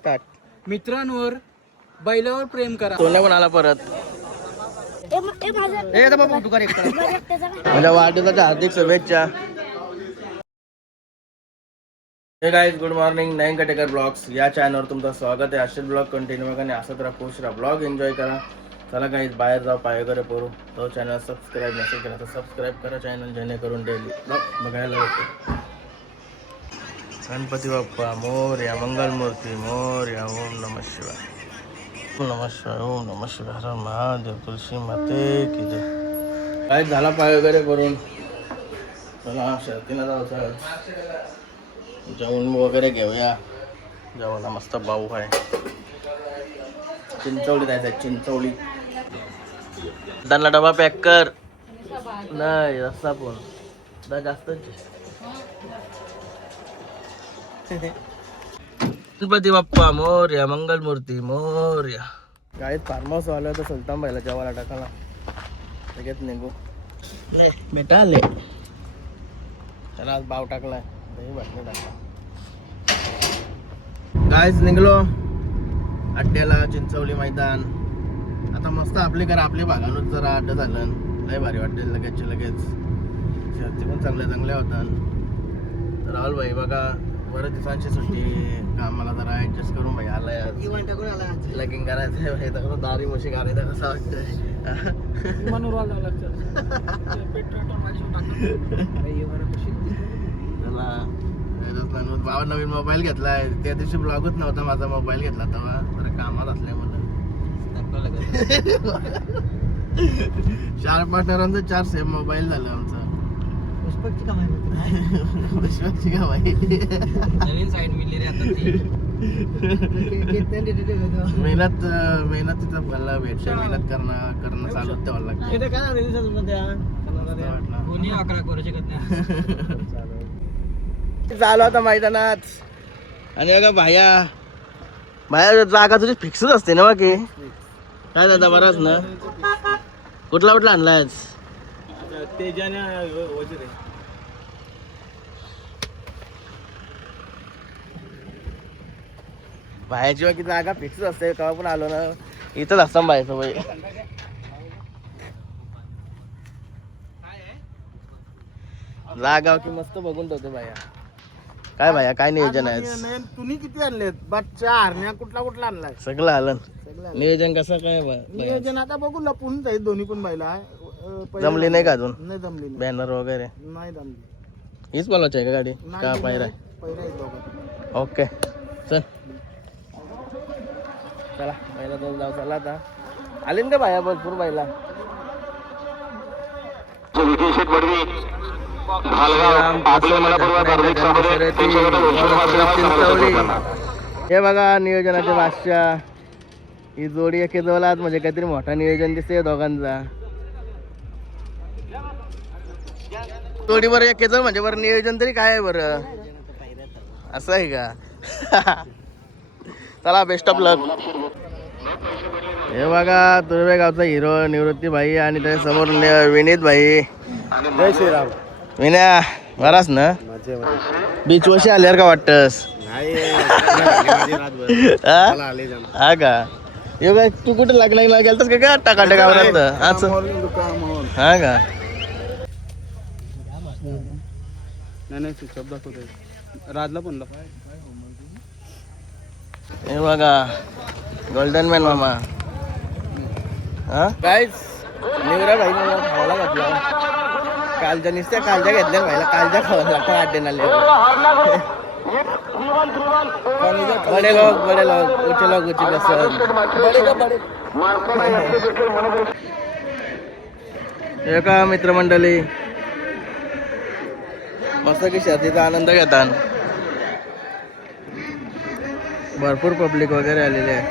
Start. मित्रांवर बैलावर प्रेम करा. सोन्या पण आला परत. माझ्या वाढदिवसाच्या हार्दिक शुभेच्छा. हे गाईज गुड मॉर्निंग. नयन कटेकर ब्लॉग्स या चॅनलवर तुमचं स्वागत आहे. असेच ब्लॉग कंटिन्यू करा, असंच राहा, खुश राहा, ब्लॉग एन्जॉय करा. चला गाईज बाहेर जाऊ, पाय वगैरे पडू. तो चॅनल सबस्क्राईब नसेल केला तर सबस्क्राईब करा चॅनल, जेणेकरून डेली ब्लॉग बघायला येतो. गणपती बाप्पा मोरया, मंगलमूर्ती मोरया. ओम नमः शिवाय, ओम नमः शिवाय, ओम नमः शिवाय, हर महादेव. तुलसी माते की जय. काय झाला पाय वगैरे करून. चला शर्तीला जाऊ, जेवण वगैरे घेऊया. जेवायला मस्त भाऊ आहे. चिंचवली जायचं, चिंचवली. त्यांना डबा पॅक कर. नाही रस्ता पण जास्तच. गणपती बाप्पा मोरया, मंगलमूर्ती मोरया. गाडीत फार्म हाऊस आलं तर सुलतान बाईला जेवायला टाकाला. लगेच निघू बेटा आले. त्याला आज भाव टाकलाय, दही भाटणे टाकला. गायच निघलो अड्ड्याला, चिंचवली मैदान. आता मस्त आपली करा, आपली भागानच जरा अड्डा झालं. लय भारी वाटते लगेच लगेच. शर्ती पण चांगल्या होतात. राहुल भाई बघा बऱ्याच दिवसांची सुट्टी, कामाला जरा ऍडजस्ट करून भाई आलाय. लगीन करायचं, दारी मुशी करायचं, कसं वाटतंय. बाबा नवीन मोबाईल घेतलाय. त्या दिवशी ब्लॉगच नव्हता माझा, मोबाईल घेतला तेव्हा जरा कामात असल्यामुळे. 4 पार्टनरांचं 4 सेम मोबाईल झालं आमचं. पुष्पकची कमाई. नवीन साईड मिळली रे आता ती. मेहनत तिथं मला भेटते. मेहनत करणं चालू ठेवायला लागतं. कोणी 11 करू शकत नाही. चालू आता मैदानात. आणि बघा बाया जागा तुझी फिक्सच असते ना बाकी. काय दादा बराच ना. कुठला आणलाय बायाची बाकी जागा फिक्सच असते. केव्हा पण आलो ना इथंच असतं बायचं बाई. जागा की मस्त बघून ठेवतो बाया. काय भाया काय नियोजन आहे? तुम्ही किती आणलेत? बच्चा हरण्या कुठला आणलाय? सगळं आलं. नियोजन कसं काय? नियोजन आता बघू लपून जाईल. दोन्ही पण बायला जमली नाही का अजून? नाही जमली. बॅनर वगैरे नाही जमली. हीच बोलायची आहे का गाडी का पायरा? ओके चल चला पहिला दोन जाऊ. चला आता आले ना बाया भरपूर बायला. हे बघा नियोजनाचे बादशाह. ही जोडी एके जवळ आज म्हणजे काहीतरी मोठा नियोजन दिसते दोघांचा. जोडी बरं एके जवळ म्हणजे बरं नियोजन तरी काय आहे बरं. असं आहे का? चला बेस्ट ऑफ लक. हे बघा तुर्वे गावचा हिरो निवृत्ती भाई आणि त्याच्या समोर विनीत भाई. जय श्रीराम. विनया बराच ना. बीच वशी आल्यावर का वाटतस? हा का? यो काय तू कुठे लागला गेलतास का टाकाटे गावात? हा का? नाही शब्द राजला पण. हे बघा गोल्डन मॅन मामा. हा गाईज निवरा भाई खावायला घातला. कालच्या घेतल्या भाईला. कालच्या खावायला लागतं अड्डेनाले. बडे लोग ऊंचे पसंद. हे का मित्रमंडळी मस्त की शर्तीचा आनंद घेतात. भरपूर पब्लिक वगैरे आलेले आहे.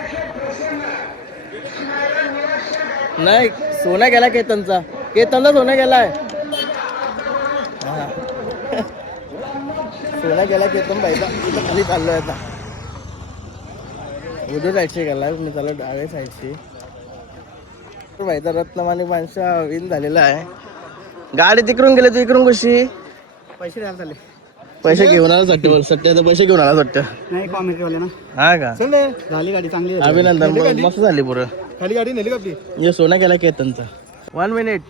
नाही सोना गेला केतनचा सोना गेलाय. सोना गेला केतन भाईचा. तिथं खाली चाललोय आता. उद्या साईडशी गेला मी. चालू डाव्या साईडशी. भाईचा रत्नमानी माणसा विन झालेला आहे. गाडी तिकडून गेले तू इकडून कशी? पैसे द्यायला चालले. पैसे घेऊन आला सट्टे सट्ट्याचं पैसे घेऊन आला सट्ट नाही कॉमेडी वाले ना. हा का झाली गाडी चांगली अभिनंदन मस्त झाली पुरं. खाली गाडी नेली का आपली. ये सोन्या केला केतनचा 1 मिनिट.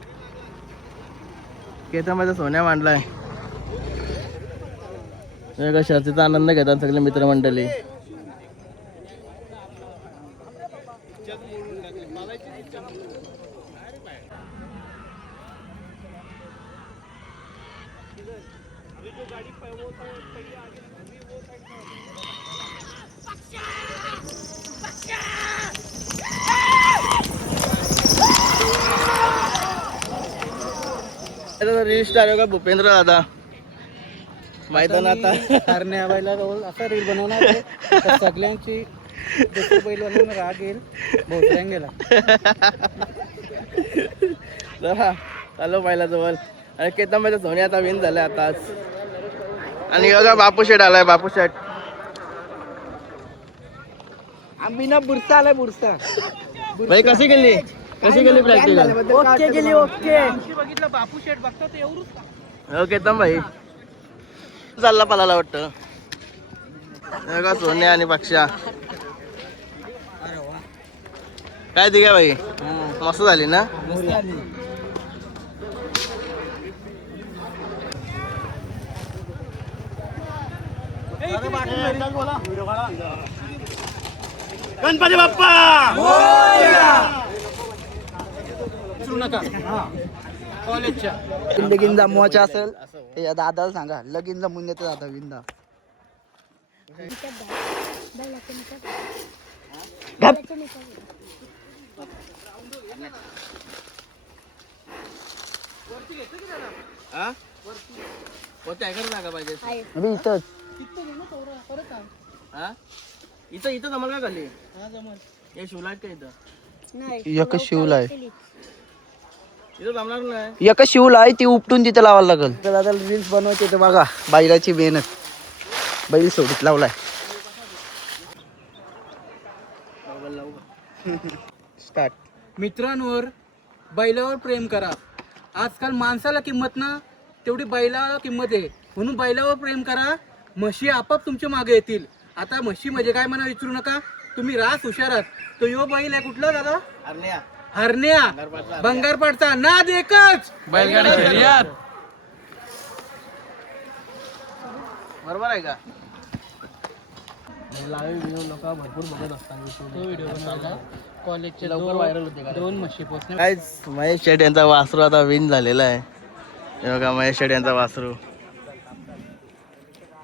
केतन माझा सोन्या मांडलाय. वेगळ्या शर्तीचा आनंद घेतात सगळे मित्रमंडळी. रील स्टार का भूपेंद्र दादा मैदान आता हरण्या बैला रोल असा रील बनवणार आहे, तर सगळ्यांची बैलवाल्यांना राग येईल. भोसऱ्यान गेला जरा चालू पाहिला जवळ. आणि केतन माझ्या धोनी आता विन झालाय आताच. आणि बघा बापू शेठ आलाय. बापू शेठ आम्ही ना बुरसा आलाय. बुरसा भाई कशी गेली प्रॅक्टिकल. ओके गेली ओके. हो केतन भाई चालला पालाला वाटतं. बघा सोन्या आणि पक्षा काय दिघा भाई मस्त झाली ना. गणपती बाप्पा कॉलेजच्या लगीन जमवायचं असेल ते या दादाला सांगा. लगीन जमून देतो दादा विंदा. पाहिजे इथंच इथं इथं जमल का खाली. हे शिवलाय का इथं. एक शिवला आहे. इथं जमणार नाही. एक शिवला आहे ती उपटून तिथे लावायला लागल. दादा रील्स बनवायचे ते बघा. बैलाची मेहनत. बैल सोडीत लावलाय. स्टार्ट. मित्रांवर बैलावर प्रेम करा. आजकाल माणसाला किंमत ना तेवढी बैलाला किंमत आहे, म्हणून बैलावर प्रेम करा. म्हशी आपाप तुमच्या मागे येतील. आता म्हशी म्हणजे काय म्हणा विचारू नका, तुम्ही रास हुशारात. तो यो बैल आहे कुठला दादा. हरण्या बंगारपाडचा नाद एकच बैलगाडी शर्यत. बरोबर आहे का. लोक भरपूर बघत असतात. कॉलेजचे लवकर व्हायरल होते का. 2 म्हशी पोचणे. काय महेश शेट यांचा वासरू आता विन झालेला आहे. हे बघा महेश शेट यांचा वासरू.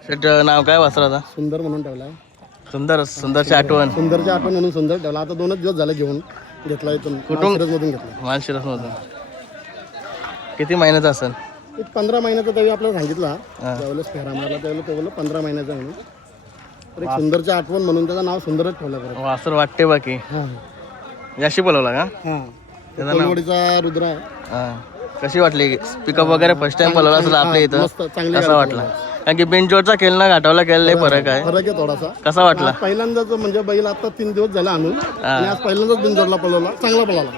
शेट नाव काय वासराचा. सुंदर म्हणून ठेवला. सुंदरची आठवण. सुंदरची आठवण म्हणून सुंदर ठेवला. आता 2च दिवस झाले घेऊन घेतला. इथून कुठून मधून घेतला. मानशिरस मधून. किती महिन्याचा असेल. एक 15 महिन्याचा त्यावेळी आपल्याला सांगितला. हा. त्यावेळेस फेरा मारला त्यावेळेला ते बोललो 15 महिन्याचा म्हणून. तर एक सुंदरची आठवण म्हणून त्याचं नाव सुंदरच ठेवलं बरं. वासरू वाटते बाकी. याशी बोलवला का. त्याचं नाव कोलवडीचा रुद्र आहे. हा. कशी वाटली पिकअप वगैरे फर्स्ट टाइम बोलवला असेल आपल्या इथं. मस्त चांगली कसा वाटला. कारण की बिनजोडचा खेळ ना घाटावला खेळ फरक आहे. फरक आहे थोडासा. कसा वाटला. आज पहिल्यांदाच म्हणजे बैल आता 3 दिवस झाला आणून आणि आज पहिल्यांदाच बिनजोडला पळवला. चांगला पळाला.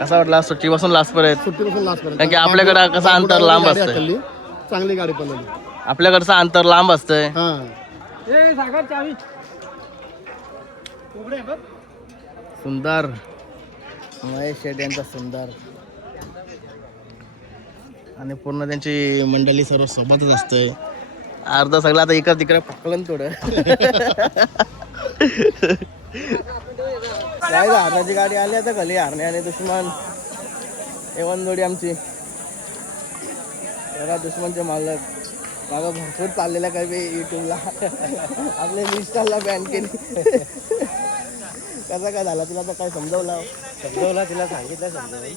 कसा वाटला सुट्टीपासून लास्ट पर्यंत. सुट्टीपासून लास्ट पर्यंत. कारण की आपल्याकडे कसं अंतर लांब असतंय. चांगली गाडी पळवली. आपल्याकडचं अंतर लांब असतंय. हा सुंदर महेश शेट यांचा सुंदर. आणि पूर्ण त्यांची मंडळी सर्व सोबतच असते. अर्धा सगळं आता इकडे तिकडे पकलन थोडं. काय हरण्याची गाडी आली आता खाली. हरणे आणि दुश्मन एवन जोडी आमची. बघा दुश्मनचे मालक मागं भरपूर चाललेला काय बे युट्यूबला. आपल्या इंस्टाला बॅन केली. कसा काय झाला तुला तर काय समजवला. तिला सांगितलं समजावून.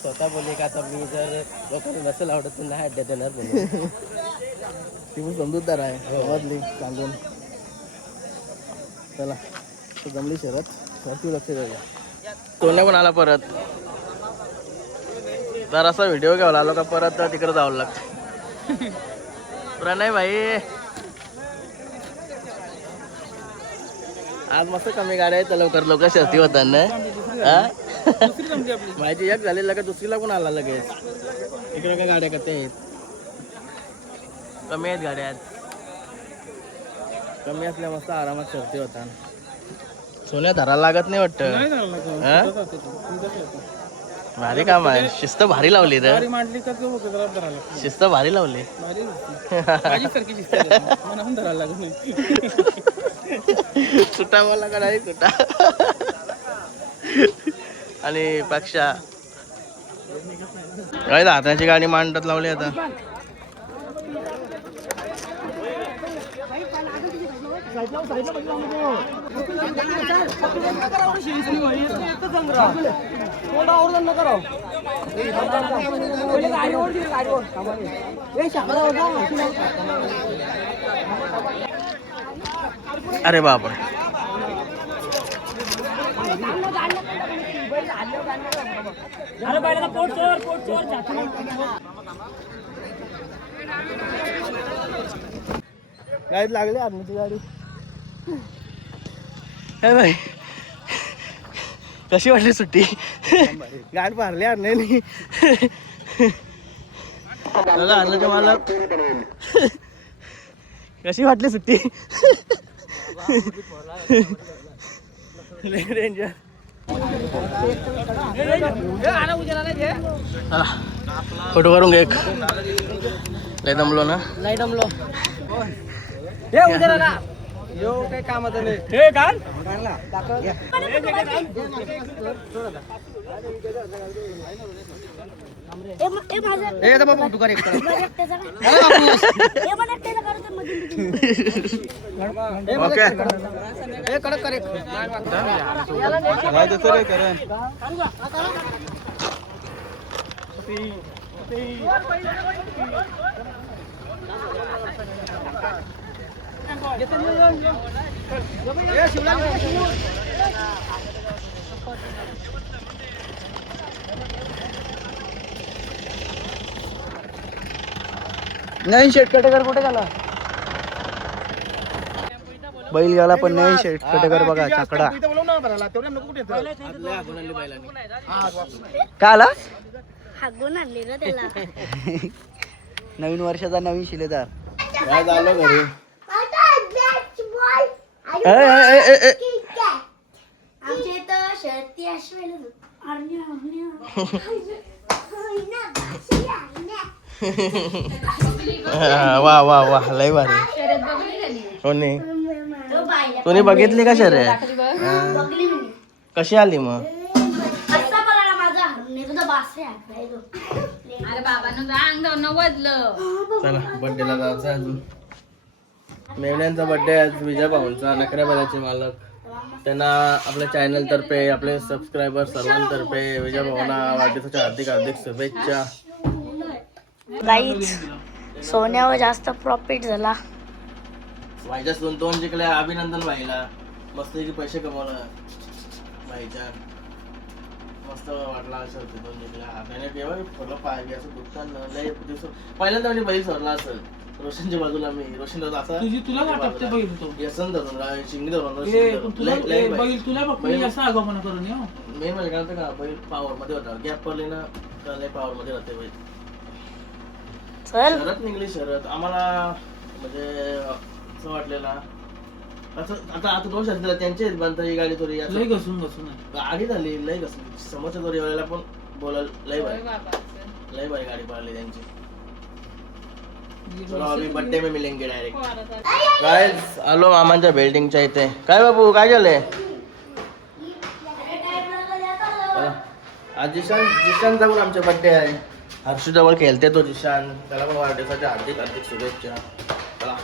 स्वतः बोलले का आता मी जर लोकांना नसेल आवडत तर नाही अड्ड्यात देणार म्हणून. ती पण समजूतदार आहे. समजली सांगून. चला जमली शरद. वरती लक्ष द्या. सोन्या पण आला परत. जर असा व्हिडिओ घ्यावा आलो का परत तिकडे जावं लागतं. प्रणय भाई आज मस्त कमी गाड्या आहेत. लवकर लवकर शर्ती होतात ना. माझी एक झालेला का दुसरीला पण आला लगेच. इकडे काय गाड्या करते आहेत. कमी आहेत गाड्या, कमी असल्या मस्त आरामात शर्ती होता. सोन्या धरायला लागत नाही वाटतं. हा? भारी काम आहे, शिस्त भारी लावली रे. मांडली तर शिस्त भारी लावली. सुटा मला का नाही सुटा. आणि पक्षा काय हाताची गाडी मांडत लावली आता. अरे बापरे. गाडीत लागली आर्मीची गाडी. काय भाई कशी वाटली सुट्टी? गाडी मारली आणली आणलं मला. कशी वाटली सुट्टी? डेंजर. फोटो करून घे एक. लय दमलो ना. नाही दमलो. यो काही कामाचं नाही. हे काल नाही शेटकटेकर कुठे गेला? बैल गेला पण नाही शेटकटेकर बघा चाकडा. का आला? हागून आणली ना त्याला. नवीन वर्षाचा नवीन शिलेदार. काय झालं घरी? आमच्या इथं शर्ती अश्वेल वा वा वा लय भारी. कोणी कोणी बघितली का शर्यत? कशी आली मग? अरे बाबांना अंग नवदलं. चला बर्थडेला जायचं अजून. मेवण्यांचा बर्थडे आज विजय भाऊंचा, नकऱ्या बैलाचे मालक. त्यांना आपल्या चॅनल तर्फे, आपले सबस्क्रायबर सर्वांतर्फे विजय भाऊंना वाढदिवसाच्या हार्दिक हार्दिक शुभेच्छा. गाईच सोन्यावर जास्त प्रॉफिट झाला. भाईच्या दोन जिंकल्या. अभिनंदन भाईला. मस्त पैसे कमवलं भाईच्या. मस्त वाटला असेल ते 2 जिंकल्या. त्याने केव्हा फुलं पाय घ्या असं दुखताना लय दिवस पहिल्यांदा म्हणजे बैल सोडला असेल. रोशनच्या बाजूला मी रोशन दादा असा तुला वाटत बैल होतो यसन धरून शिंगी धरून बैल असा आगमन करून मेन म्हणजे काय का बैल पॉवर मध्ये होता. गॅप पडली ना तर लय पॉवर मध्ये राहते बैल. शरद निघली शरद आम्हाला म्हणजे असं वाटलेला. असं आता दोष असतील त्यांचेच बनता ही गाडी थोडी लय घसून गाडी झाली. लय घसून समोरच्या थोडी वेळेला पण बोलायला लय भारी लय भारी गाडी पळाली त्यांची. चलो अभी बर्थडे में मिलेंगे डायरेक्ट. गाइस आलो मामांच्या बिल्डिंगच्या इथे. काय बाबू काय झालंय? आज जिशानचा पण आमचा बर्थडे आहे. हर्षूजवळ खेळते तो जिशान. त्याला पण वाढदिवसाच्या हार्दिक हार्दिक शुभेच्छा. चला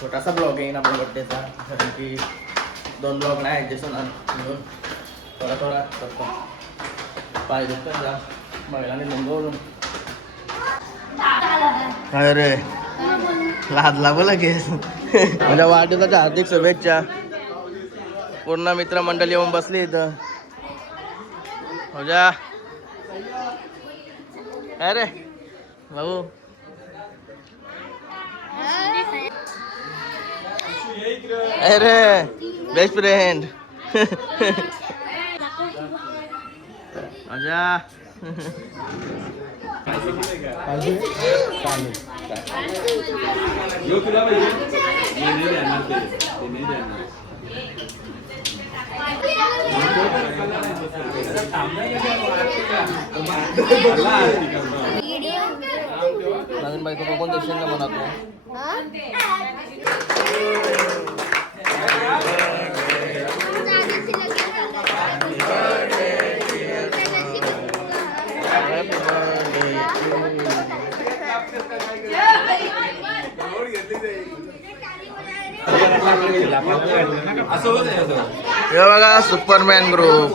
छोटासा ब्लॉग येईन आपल्या बर्थडेचा. कारण की 2 ब्लॉग नाही ॲडजस्ट होणार म्हणून थोडा थोडा करतो. पाय दुखतात जा महिलांनी लंगवून. काय रे लादला बोला केस. माझ्या वाढदिवसाच्या हार्दिक शुभेच्छा. पूर्ण मित्रमंडळी येऊन बसली इथं. मजा काय रे भाऊ? अरे बेस्ट फ्रेंड. मजा नवीन बायको बघून देशील ना म्हणा तू. हे बघा सुपरमॅन ग्रुप.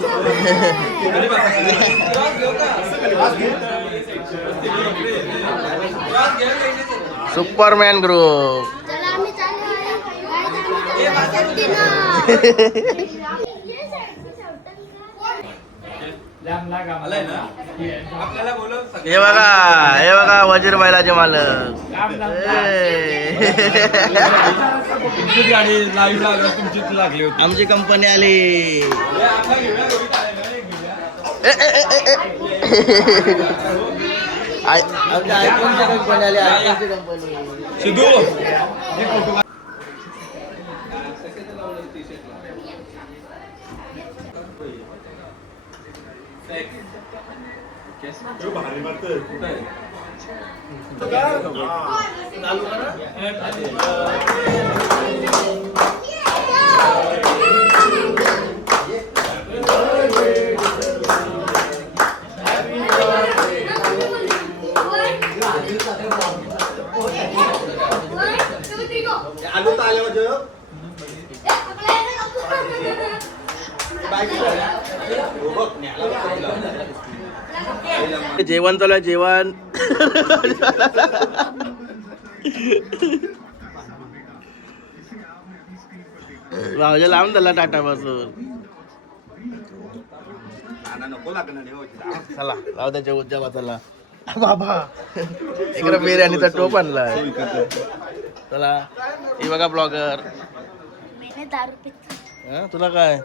Superman group. हे बघा वजीर बैलाचे मालक. आमची कंपनी आली. आयफोनची कंपनी आली. आयफोनची कंपनी. जेवण चालू आहे. जेवण भाऊजा लावून झाला टाटा पासून. चला लाव त्याच्या उज्जा चला बाबा. इकडे बिर्याणीचा टोप आणलाय. चला ही बघा ब्लॉगर. तुला काय